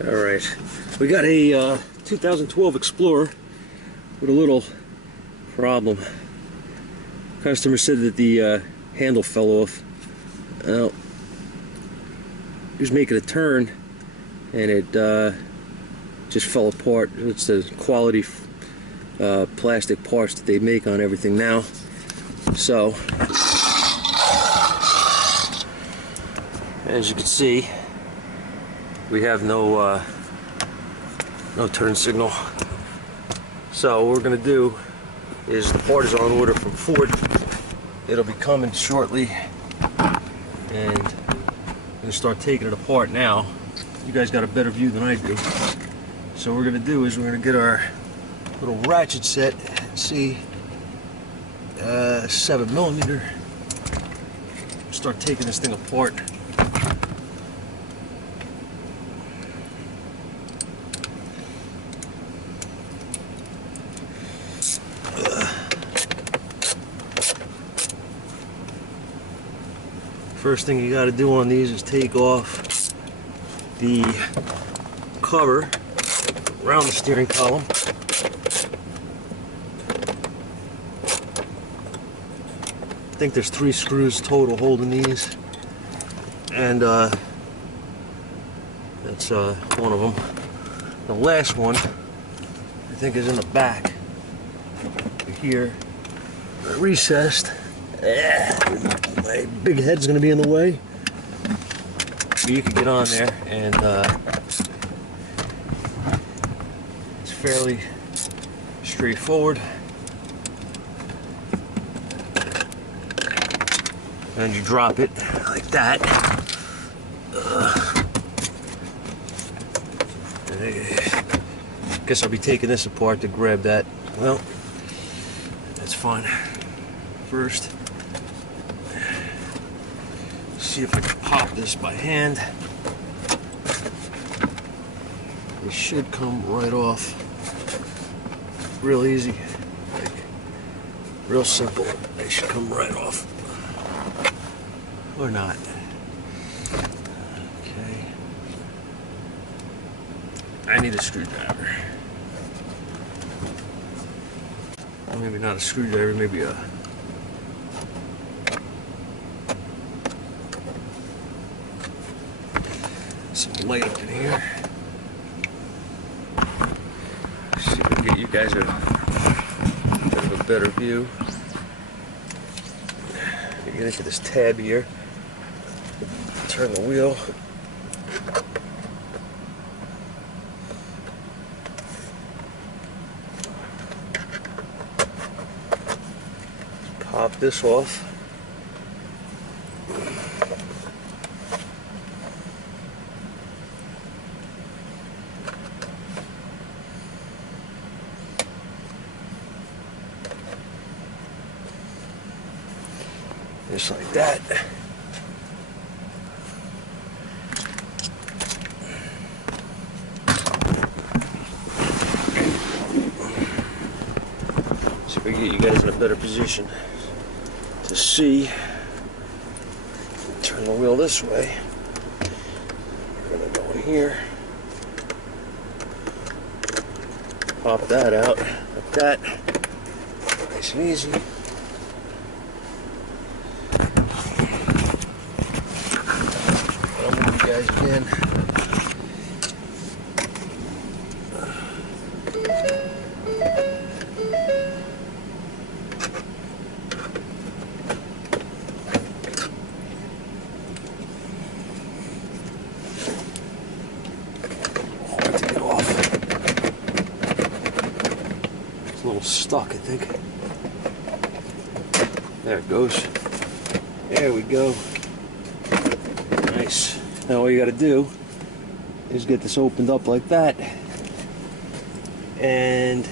Alright, we got a 2012 Explorer with a little problem. Customer said that the handle fell off. Well, he was making a turn and it just fell apart. It's the quality plastic parts that they make on everything now. So, as you can see, we have no turn signal. So what we're gonna do is, the part is on order from Ford. It'll be coming shortly, and I'm gonna start taking it apart now. You guys got a better view than I do. So what we're gonna do is we're gonna get our little ratchet set. See, 7mm. Start taking this thing apart. First thing you got to do on these is take off the cover around the steering column. I think there's 3 screws total holding these, and that's one of them. The last one, I think, is in the back here, recessed. My big head's gonna be in the way. You can get on there, and it's fairly straightforward. And you drop it like that. I guess I'll be taking this apart to grab that. Well, that's fine. First, see if I can pop this by hand. It should come right off. Real easy, like, real simple. They should come right off, or not. Okay. I need a screwdriver. Or maybe not a screwdriver, maybe a some light up in here. See if we can get you guys a bit of a better view. Get into this tab here. Turn the wheel. Pop this off. Just like that. See if we can get you guys in a better position to see. Turn the wheel this way. We're gonna go in here. Pop that out like that. Nice and easy. Guys again. Take it off. It's a little stuck, I think. There it goes. There we go. Nice. Now all you got to do is get this opened up like that, and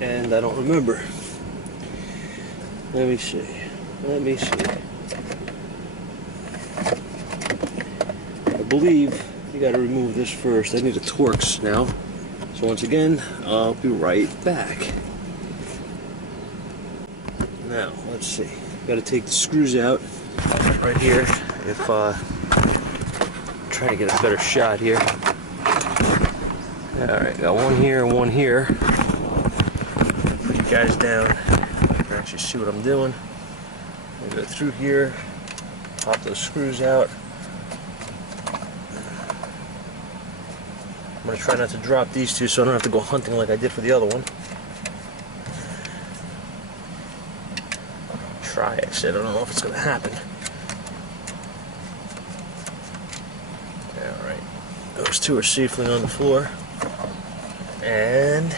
I don't remember. Let me see. I believe you got to remove this first. I need the Torx now. So once again, I'll be right back. Now let's see. Got to take the screws out. Right here, if try to get a better shot here. Alright, got one here and one here. Put you guys down. You can actually see what I'm doing. I'm gonna go through here, pop those screws out. I'm gonna try not to drop these two so I don't have to go hunting like I did for the other one. Try, I said, I don't know if it's gonna happen. Alright, those two are safely on the floor. And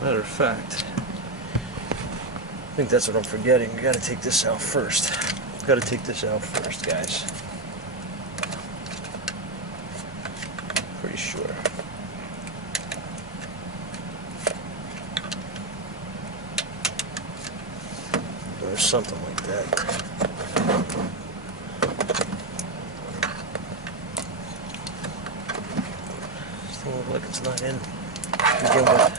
matter of fact, I think that's what I'm forgetting. I gotta take this out first. Gotta take this out first, guys. Pretty sure. Or something like that. Still look like it's not in to begin with.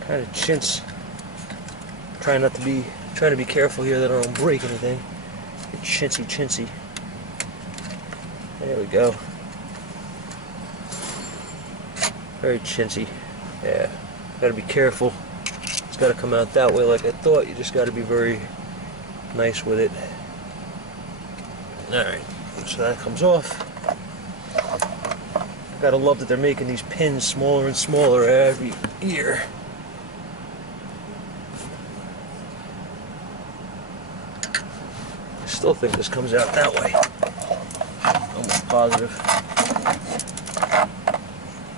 Kind of chintz. Trying to be careful here that I don't break anything. Get chintzy. There we go. Very chintzy. Yeah. Gotta be careful. It's gotta come out that way like I thought. You just gotta be very nice with it. Alright. So that comes off. Gotta love that they're making these pins smaller and smaller every year. I still think this comes out that way. Almost positive.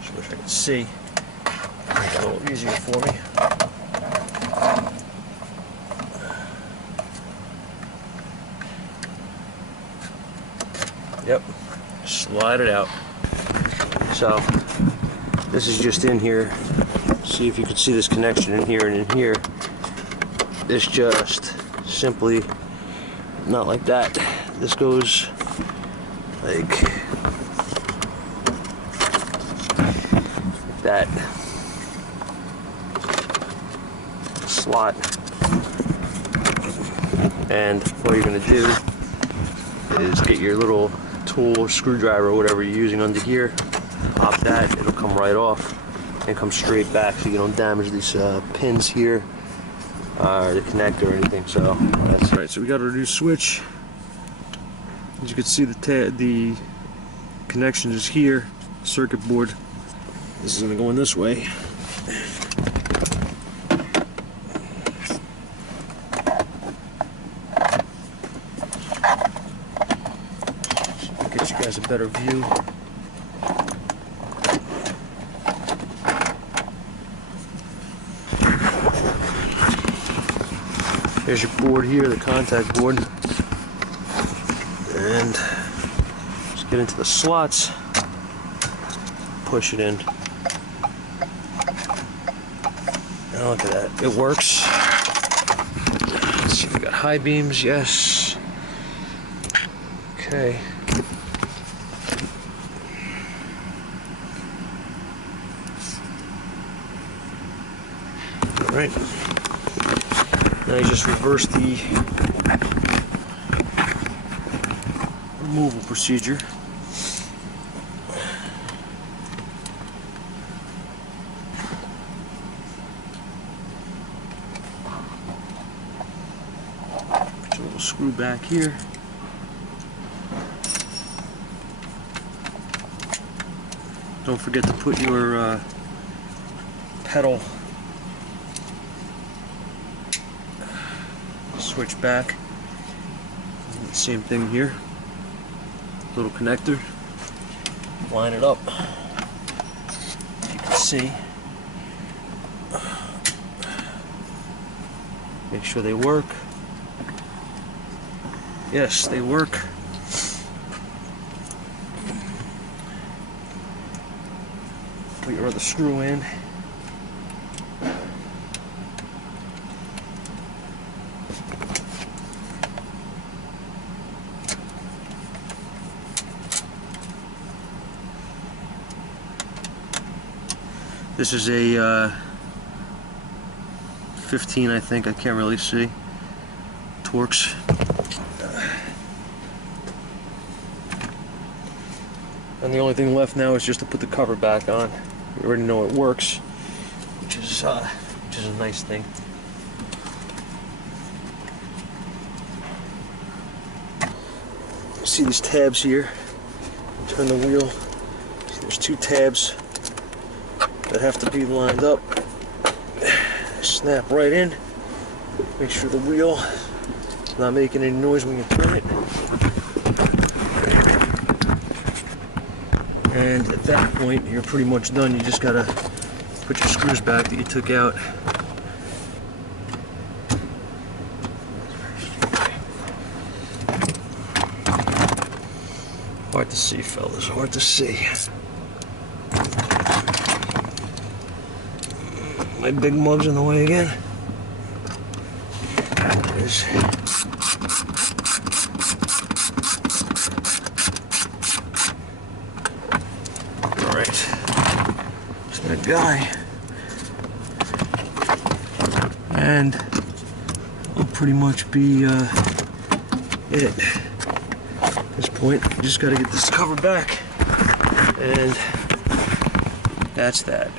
Just wish I could see. Make it a little easier for me. Yep. Slide it out. So, this is just in here. See if you can see this connection in here and in here. This just simply, not like that. This goes like that. Slot. And what you're going to do is get your little tool or screwdriver or whatever you're using under here. Pop that, it'll come right off and come straight back so you don't damage these pins here or the connector or anything. So that's right. So we got our new switch. As you can see, the connection is here. Circuit board. This is going to go in this way. Get you guys a better view. Here's your board here, the contact board. And just get into the slots, push it in. Now look at that, it works. Let's see if we got high beams, yes. Okay. All right. Now you just reverse the removal procedure. Put your little screw back here. Don't forget to put your pedal switch back. Same thing here. Little connector. Line it up. If you can see. Make sure they work. Yes, they work. Put your other screw in. This is a 15, I think. I can't really see. Torx. And the only thing left now is just to put the cover back on. We already know it works, which is a nice thing. See these tabs here? Turn the wheel. See, there's 2 tabs that have to be lined up. Snap right in. Make sure the wheel is not making any noise when you turn it. And at that point, you're pretty much done. You just gotta put your screws back that you took out. Hard to see, fellas, hard to see. My big mug's in the way again. There it is. Alright. There's my guy. And that'll pretty much be it. At this point, you just gotta get this cover back. And that's that.